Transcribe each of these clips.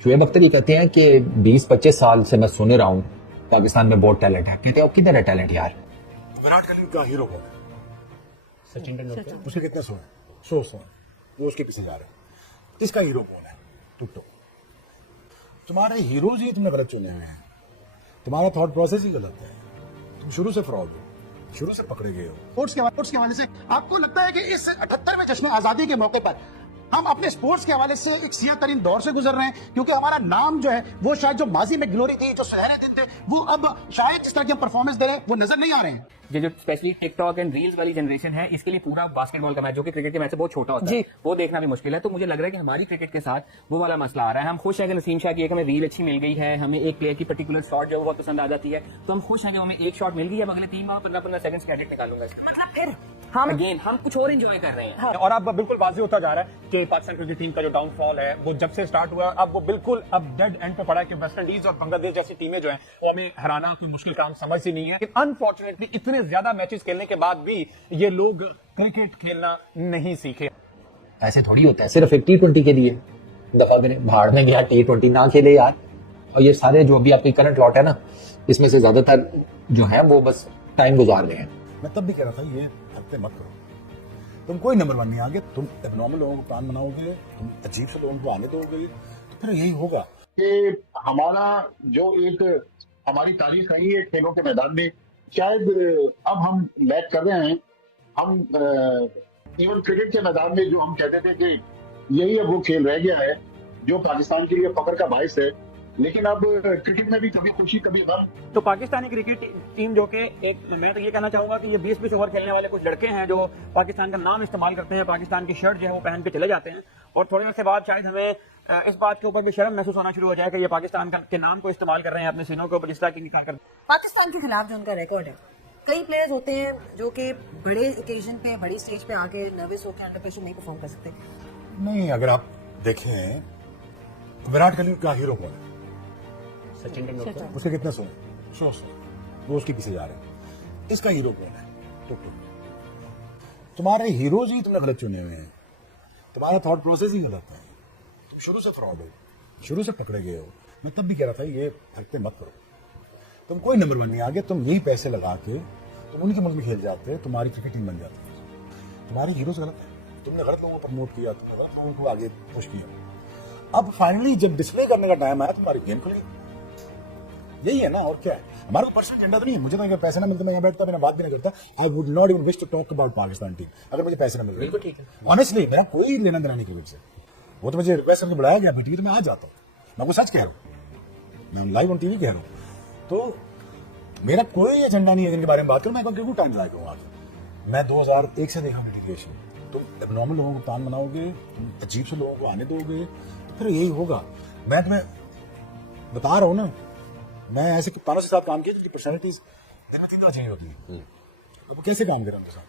शुएब अख्तर ही कहते हैं कि 20-25 साल से मैं सुन रहा हूँ पाकिस्तान में बहुत टैलेंट है। कहते हैं किधर है टैलेंट यार? विराट कोहली का हीरो कौन है? सचिन तेंदुलकर। उसके कितने सो है? 100 वो उसके पीछे जा रहे हैं। इसका हीरो कौन है? टुकटो। तुम्हारे हीरोज ही तुमने गलत चुने हुए हैं। तुम्हारा थॉट प्रोसेस ही गलत है। तुम शुरू से फ्रॉड हो, शुरू से पकड़े गए हो। स्पोर्ट्स के हवाले से आपको लगता है कि इस 78वें जश्न आजादी के मौके पर हम अपने स्पोर्ट्स के हवाले से एक सियाह तरीन दौर से गुजर रहे हैं, क्योंकि हमारा नाम जो है वो शायद जो माजी में ग्लोरी थी, जो सुनहरे दिन थे, वो अब शायद जिस तरह की हम परफॉर्मेंस दे रहे हैं वो नजर नहीं आ रहे हैं। ये जो स्पेशली टिकटॉक एंड रील्स वाली जनरेशन है, इसके लिए पूरा बास्केटबॉल का मैच, जो कि क्रिकेट के मैच से बहुत छोटा होता है, वो देखना भी मुश्किल है। तो मुझे लग रहा है कि हमारी क्रिकेट के साथ वो वाला मसला आ रहा है। हम खुश हैं कि नसीम शाह की एक हमें रील अच्छी मिल गई है, हमें एक प्लेयर की पर्टिकुलर शॉट जो बहुत पसंद आ जाती है, तो हम खुश हैं कि हमें एक शॉट मिल गई है, अगले 3 माह 15-15 सेकंड्स का एडिट निकालूंगा। मतलब फिर हम कुछ और एंजॉय कर रहे हैं। हाँ। और अब बिल्कुल वाज़ेह होता जा रहा है कि पाकिस्तान क्रिकेट टीम का जो डाउनफॉल है वो जब से स्टार्ट हुआ, अब वो बिल्कुल अब डेड एंड पे पड़ा है कि वेस्ट इंडीज और बांग्लादेश जैसी टीमें जो हैं वो हमें हराना कोई मुश्किल काम समझ ही नहीं है। लेकिन अनफॉर्चुनेटली इतने ज्यादा मैचेस खेलने के बाद भी ये लोग क्रिकेट खेलना नहीं सीखे। ऐसे थोड़ी होता है सिर्फ एक T20 के लिए दफा करें, भाड़ में गया T20 ना खेले यार। और ये सारे जो अभी आपकी करंट लॉट है ना, इसमें से ज्यादातर जो है वो बस टाइम गुजार रहे हैं। मैं तब भी कह रहा था ये हरकतें मत करो। तुम कोई नंबर 1 नहीं आगे, तुम एबनॉर्मल लोगों को प्लान बनाओगे, तुम अजीब से लोगों को आने दोगे, तो फिर यही होगा कि हमारा जो एक हमारी तारीख आई है खेलों के मैदान में, शायद अब हम लैग कर रहे हैं। हम इवन क्रिकेट के मैदान में जो हम कहते थे कि यही अब वो खेल रह गया है जो पाकिस्तान के लिए फख्र का बायस है, लेकिन अब क्रिकेट में भी कभी खुशी कभी गम। तो पाकिस्तानी क्रिकेट टीम जो कि एक, मैं तो ये कहना चाहूंगा कि ये 20-20 ओवर खेलने वाले कुछ लड़के हैं जो पाकिस्तान का नाम इस्तेमाल करते हैं, पाकिस्तान की शर्ट जो है वो पहन के चले जाते हैं, और थोड़ी देर के बाद शायद हमें इस बात के ऊपर भी शर्म महसूस होना शुरू हो जाए कि ये पाकिस्तान के नाम को इस्तेमाल कर रहे हैं अपने सीनों के ऊपर, जिस तरह की निकाल कर। पाकिस्तान के खिलाफ जो उनका रिकॉर्ड है, कई प्लेयर्स होते हैं जो कि बड़े ओकेजन पे, बड़ी स्टेज पे आके नर्वस होकर अंडर प्रेशर नहीं परफॉर्म कर सकते। नहीं, अगर आप देखें विराट कोहली का हीरो कौन है? सचिन तेंदुलकर। उसके कितने सो हैं? 100 वो उसके पीछे जा रहे हैं। इसका हीरो कौन है? टुकटो। तुम्हारे हीरोज ही तुमने गलत चुने हुए हैं। तुम्हारा थॉट प्रोसेस ही गलत है। तुम शुरू से फ्रॉड हो, शुरू से पकड़े गए हो। मैं तब भी कह रहा था ये हरकतें मत करो। तुम कोई नंबर 1 नहीं आगे, तुम यही पैसे लगा के तुम उनके मुल्क में खेल जाते, तुम्हारी क्रिकेट टीम बन जाती है। तुम्हारी हीरोज गलत है। तुमने गलत लोगों को प्रमोट किया, तुमने गलत लोगों को आगे पुश किया। अब फाइनली जब डिस्प्ले करने का टाइम आया, तुम्हारी गेम खुली। यही है ना, और क्या है? हमारा कोई पर्सनल एजेंडा तो नहीं है। मुझे तो अगर पैसे ना मिलते मैं यहाँ बैठता, मैंने बात भी नहीं करता। I would not even wish to talk about Pakistan team अगर मुझे पैसे ना मिल रहे। बिल्कुल ठीक है। ऑनेस्टली मेरा कोई लेना देना नहीं क्रिकेट से। वो तो मुझे रिक्वेस्ट करके बुलाया गया टीवी, तो मैं आ जाता हूँ। मैं आपको सच कह रहा हूँ, मैं लाइव ऑन टीवी कह रहा हूँ। तो मेरा कोई एजेंडा नहीं है जिनके बारे में बात करूँ। मैं क्यों टाइम जाया करूँ आगे? मैं 2001 से देखा लिटिगेशन। तुम एबनॉर्मल लोगों को प्लान बनाओगे, तुम अजीब से लोगों को आने दोगे, तो फिर यही होगा। मैं तुम्हें बता रहा हूँ ना, मैं ऐसे कप्तानों के साथ काम किया जिनकी पर्सनैलिटीज दिन में 3 बार चेंज होती है। तो वो कैसे काम करें उनके साथ?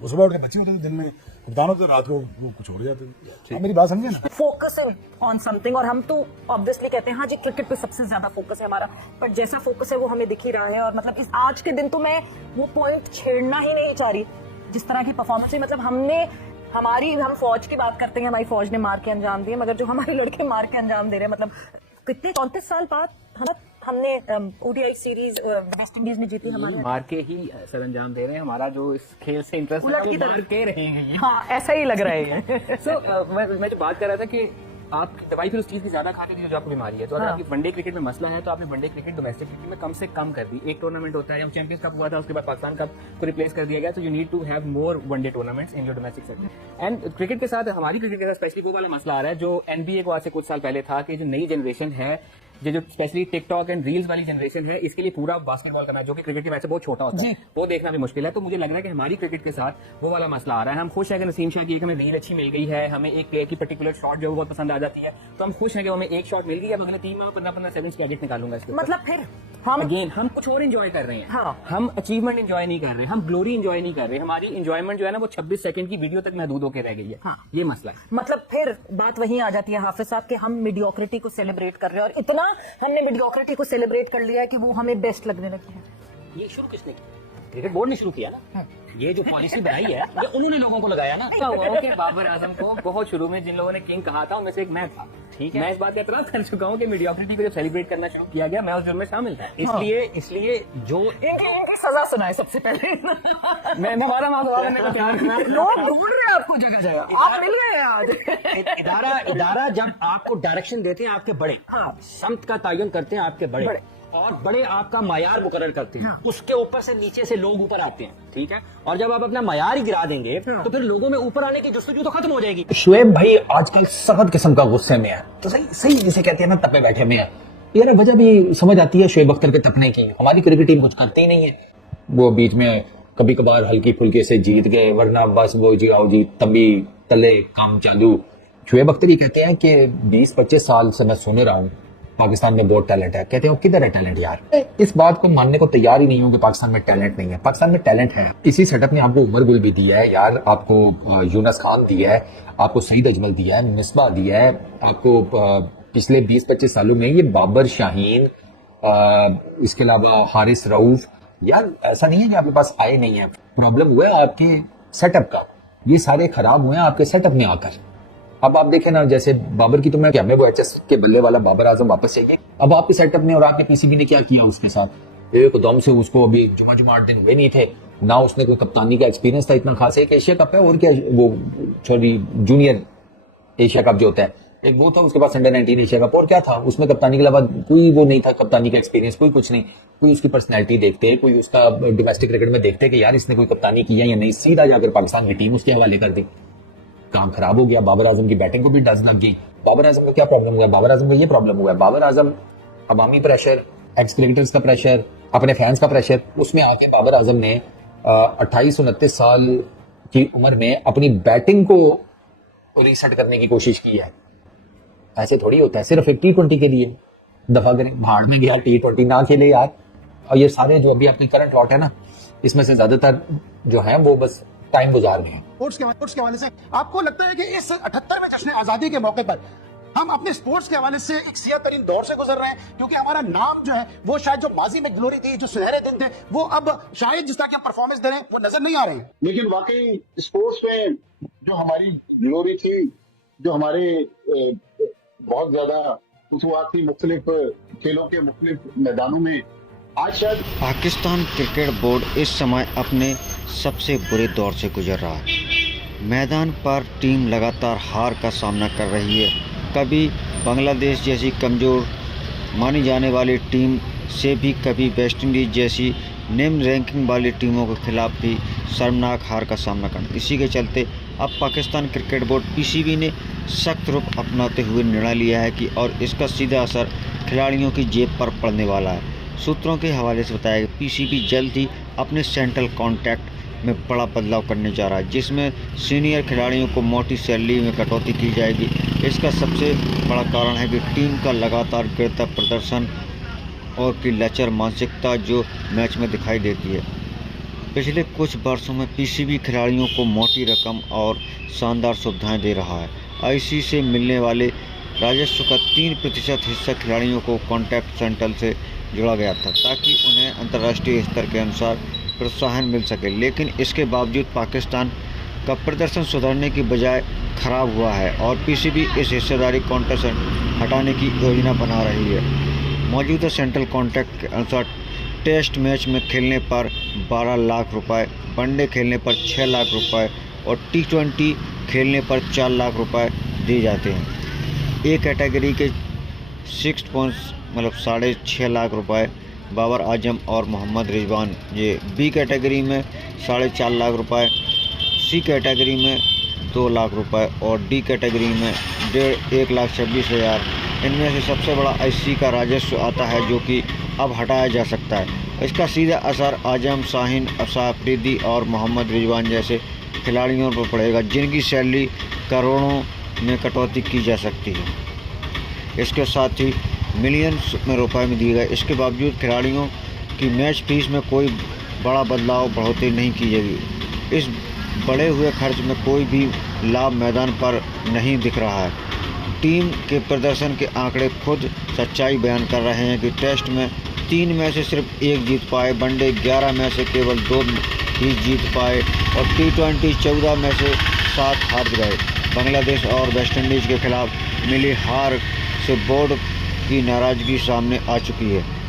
वो सुबह उठ के बच्चे होते थे, दिन में कप्तान होते, रात को वो कुछ हो जाते थे। आप मेरी बात समझे ना? फोकसिंग ऑन समथिंग, और हम तो ऑब्वियसली कहते हैं हाँ जी क्रिकेट पे सबसे ज्यादा फोकस है हमारा, पर जैसा फोकस है वो हमें दिख ही रहा है। और मतलब इस आज के दिन तो मैं वो पॉइंट छेड़ना ही नहीं चाह रही, जिस तरह की परफॉर्मेंस है। मतलब हम फौज की बात करते हैं, हमारी फौज ने मार के अंजाम दिए, मगर जो हमारे लड़के मार के अंजाम दे रहे हैं, मतलब कितने 34 साल बाद हमने ओडीआई सीरीज वेस्ट इंडीज ने जीती, हमारे मार के ही सर अंजाम दे रहे हैं। हमारा जो इस खेल से इंटरेस्ट है वो मार के रहेंगे। हाँ, ऐसा ही लग रहा है। मैं जो बात कर रहा था कि आप दवाई फिर उस चीज की ज्यादा खाते थे जो आपको बीमारी है। तो अगर आपकी वनडे क्रिकेट में मसला है तो आपने वनडे क्रिकेट डोमेस्टिक क्रिकेट में कम से कम कर दी। एक टूर्नामेंट होता है, चैंपियंस कप हुआ था, उसके बाद पाकिस्तान कप को रिप्लेस कर दिया गया। तो you need to have more one day tournaments in your domestic sector. And cricket के साथ हमारी क्रिकेट के साथ स्पेशली वो वाला मसला आ रहा है जो एनबीए को आज से कुछ साल पहले था, कि जो नई जनरेशन है, जो स्पेशली टिकटॉक एंड रील्स वाली जनरेशन है, इसके लिए पूरा बास्केटबॉल का मैच, जो कि क्रिकेट के मैच से बहुत छोटा होता है, वो देखना भी मुश्किल है। तो मुझे लग रहा है कि हमारी क्रिकेट के साथ वो वाला मसला आ रहा है। हम खुश हैं कि नसीम शाह की एक हमें रील अच्छी मिल गई है, हमें एक प्लेयर की पर्टिकुलर शॉट जो बहुत पसंद आ जाती है, तो हम खुश हैं कि हमें एक शॉट मिल गई है, अगले 3 माह 15-15 सेकंड्स का एडिट निकालूंगा इसके। मतलब फिर हम कुछ और एंजॉय कर रहे हैं। हाँ। हम अचीवमेंट एंजॉय नहीं कर रहे, हम ग्लोरी एंजॉय नहीं कर रहे। हमारी एंजॉयमेंट जो है ना वो 26 सेकंड की वीडियो तक महदूद होकर रह गई है। हाँ। ये मसला है। मतलब फिर बात वहीं आ जाती है हाफिज साहब कि हम मीडियोक्रिटी को सेलिब्रेट कर रहे हैं, और इतना हमने मीडियोक्रिटी को सेलिब्रेट कर लिया है कि वो हमें बेस्ट लगने लगी है। ये शुरू किसने किया? क्रिकेट बोर्ड ने शुरू किया ना। ये जो पॉलिसी बनाई है ये उन्होंने लोगों को लगाया ना। ऐसा हुआ कि बाबर आजम को बहुत शुरू में जिन लोगों ने किंग कहा था उनमें से एक मैं था। ठीक है। मैं इस बात का एतराज कर चुका हूँ कि मीडियोक्रिटी को जब सेलिब्रेट करना शुरू किया गया मैं उस जुर्म में शामिल था। इसलिए जो इनकी सजा सुनाए सबसे पहले। मैं हमारा मामला करने को तैयार हूं। लोग ढूंढ रहे हैं आपको जगह जगह, आप मिल गए हैं आज। इदारा जब आपको डायरेक्शन देते हैं आपके बड़े, हाँ। समत का तयन करते हैं आपके बड़े, और बड़े आपका मायार मुकर्रर करते हैं, उसके ऊपर से नीचे से लोग ऊपर आते हैं, ठीक है। और जब आप अपना मायार ही गिरा देंगे तो फिर लोगों में ऊपर आने की जस्तजू तो खत्म हो जाएगी। शुएब भाई आजकल सख्त किस्म का गुस्से में है, तो सही सही जिसे कहते हैं ना तपे बैठे में है। यार वजह भी समझ आती है शुएब अख्तर के तपने की, हमारी क्रिकेट टीम कुछ करती ही नहीं है। वो बीच में कभी कभार हल्की फुल्के से जीत गए, वरना बस वो जी आओ जी तभी तले काम चालू। शुएब अख्तर ही कहते हैं कि 20-25 साल से मैं सुन रहा हूँ पाकिस्तान में बहुत टैलेंट है। कहते हैं किधर है टैलेंट यार? इस बात को मानने को तैयार ही नहीं हूँ कि पाकिस्तान में टैलेंट नहीं है। पाकिस्तान में टैलेंट है। इसी सेटअप ने आपको उमर गुल भी दिया है यार, आपको यूनस खान दिया है, आपको सईद अजमल दिया है, मिसबा दिया है आपको। पिछले 20-25 सालों में ये बाबर शाहीन, इसके अलावा हारिस रऊफ, यार ऐसा नहीं है कि आपके पास आए नहीं है। प्रॉब्लम हुआ है आपके सेटअप का, ये सारे खराब हुए हैं आपके सेटअप में आकर। अब आप देखें ना, जैसे बाबर की तो मैं क्या, हमें वो एचएस के बल्ले वाला बाबर आजम वापस चाहिए। अब आपके सेटअप ने और आपके पीसीबी ने क्या किया उसके साथ, एकदम से उसको अभी जुमा 8 दिन हुए नहीं थे ना, उसने कोई कप्तानी का एक्सपीरियंस था इतना खास। एक एशिया कप है और क्या, वो सॉरी जूनियर एशिया कप जो होता है एक वो था, उसके बाद अंडर 19 एशिया कप, और क्या था उसमें कप्तानी के अलावा कोई वो नहीं था, कप्तानी का एक्सपीरियंस कोई कुछ नहीं। कोई उसकी पर्सनैलिटी देखते, कोई उसका डोमेस्टिक क्रिकेट में देखते कि यार इसने कोई कप्तानी किया या नहीं, सीधा जाकर पाकिस्तान की टीम उसके हवाले कर दी। काम खराब हो गया, बाबर आजम की बैटिंग को भी डज लग गई। बाबर आजम को क्या प्रॉब्लम हुआ? बाबर आजम को ये प्रॉब्लम हुआ है, बाबर आजम अवामी प्रेशर, एक्स क्रिकेटर्स का प्रेशर, अपने फैंस का प्रेशर, उसमें आके बाबर आजम ने 28-29 साल की उम्र में अपनी बैटिंग को रीसेट करने की कोशिश की है। ऐसे थोड़ी होता है, सिर्फ एक T20 के लिए दफा करें, भाड़ में गया, T20 ना खेले यार। और ये सारे जो अभी आपकी करंट लॉट है ना, इसमें से ज्यादातर जो है वो बस टाइम गुजार रहे हैं। स्पोर्ट्स के हवाले से आपको लगता है कि इस 78वें जश्न आजादी के मौके पर हम अपने स्पोर्ट्स के हवाले से एक सियाह तरीन दौर से गुजर रहे हैं, क्योंकि हमारा नाम जो है वो शायद जो माजी में ग्लोरी थी, जो सुनहरे दिन थे, वो अब शायद जिस तरह की हम परफॉर्मेंस दे रहे हैं वो नजर नहीं आ रहे हैं। लेकिन वाकई स्पोर्ट्स में जो हमारी ग्लोरी थी, जो हमारे बहुत ज्यादा फुतुहात थी मुख्तलिफ खेलों के मुख्तलिफ मैदानों में, आज शायद पाकिस्तान क्रिकेट बोर्ड इस समय अपने सबसे बुरे दौर से गुजर रहा है। मैदान पर टीम लगातार हार का सामना कर रही है। कभी बांग्लादेश जैसी कमज़ोर मानी जाने वाली टीम से भी, कभी वेस्ट इंडीज़ जैसी निम्न रैंकिंग वाली टीमों के खिलाफ भी शर्मनाक हार का सामना करना। इसी के चलते अब पाकिस्तान क्रिकेट बोर्ड पीसीबी ने सख्त रुख अपनाते हुए निर्णय लिया है कि और इसका सीधा असर खिलाड़ियों की जेब पर पड़ने वाला है। सूत्रों के हवाले से बताया कि पीसीबी जल्द ही अपने सेंट्रल कॉन्ट्रैक्ट में बड़ा बदलाव करने जा रहा है, जिसमें सीनियर खिलाड़ियों को मोटी सैलरी में कटौती की जाएगी। इसका सबसे बड़ा कारण है कि टीम का लगातार गिरता प्रदर्शन और की लचर मानसिकता जो मैच में दिखाई देती है। पिछले कुछ वर्षों में पीसीबी खिलाड़ियों को मोटी रकम और शानदार सुविधाएं दे रहा है। आईसीसी से मिलने वाले राजस्व का 3% हिस्सा खिलाड़ियों को कॉन्ट्रैक्ट सेंट्रल से जोड़ा गया था, ताकि उन्हें अंतर्राष्ट्रीय स्तर के अनुसार प्रोत्साहन मिल सके। लेकिन इसके बावजूद पाकिस्तान का प्रदर्शन सुधरने की बजाय खराब हुआ है और पीसीबी इस हिस्सेदारी कॉन्ट्रैक्ट से हटाने की योजना बना रही है। मौजूदा सेंट्रल कॉन्ट्रैक्ट के अनुसार टेस्ट मैच में खेलने पर 12 लाख रुपए, वनडे खेलने पर 6 लाख रुपए और T20 खेलने पर 4 लाख रुपए दिए जाते हैं। ए कैटेगरी के 6.6 लाख रुपए बाबर आजम और मोहम्मद रिजवान, ये बी कैटेगरी में 4.5 लाख रुपए, सी कैटेगरी में 2 लाख रुपए और डी कैटेगरी में 1,26,000। इनमें से सबसे बड़ा आईसीसी का राजस्व आता है, जो कि अब हटाया जा सकता है। इसका सीधा असर आजम, शाहीन, अफरीदी और मोहम्मद रिजवान जैसे खिलाड़ियों पर पड़ेगा, जिनकी सैलरी करोड़ों में कटौती की जा सकती है। इसके साथ ही मिलियंस में रुपए में दिए गए। इसके बावजूद खिलाड़ियों की मैच फीस में कोई बड़ा बदलाव बढ़ोतरी नहीं की जाएगी। इस बढ़े हुए खर्च में कोई भी लाभ मैदान पर नहीं दिख रहा है। टीम के प्रदर्शन के आंकड़े खुद सच्चाई बयान कर रहे हैं कि टेस्ट में 3 में से सिर्फ 1 जीत पाए, वनडे 11 में से केवल 2 ही जीत पाए और T20 14 में से 7 हार गए। बांग्लादेश और वेस्टइंडीज़ के खिलाफ मिली हार से बोर्ड की नाराज़गी सामने आ चुकी है।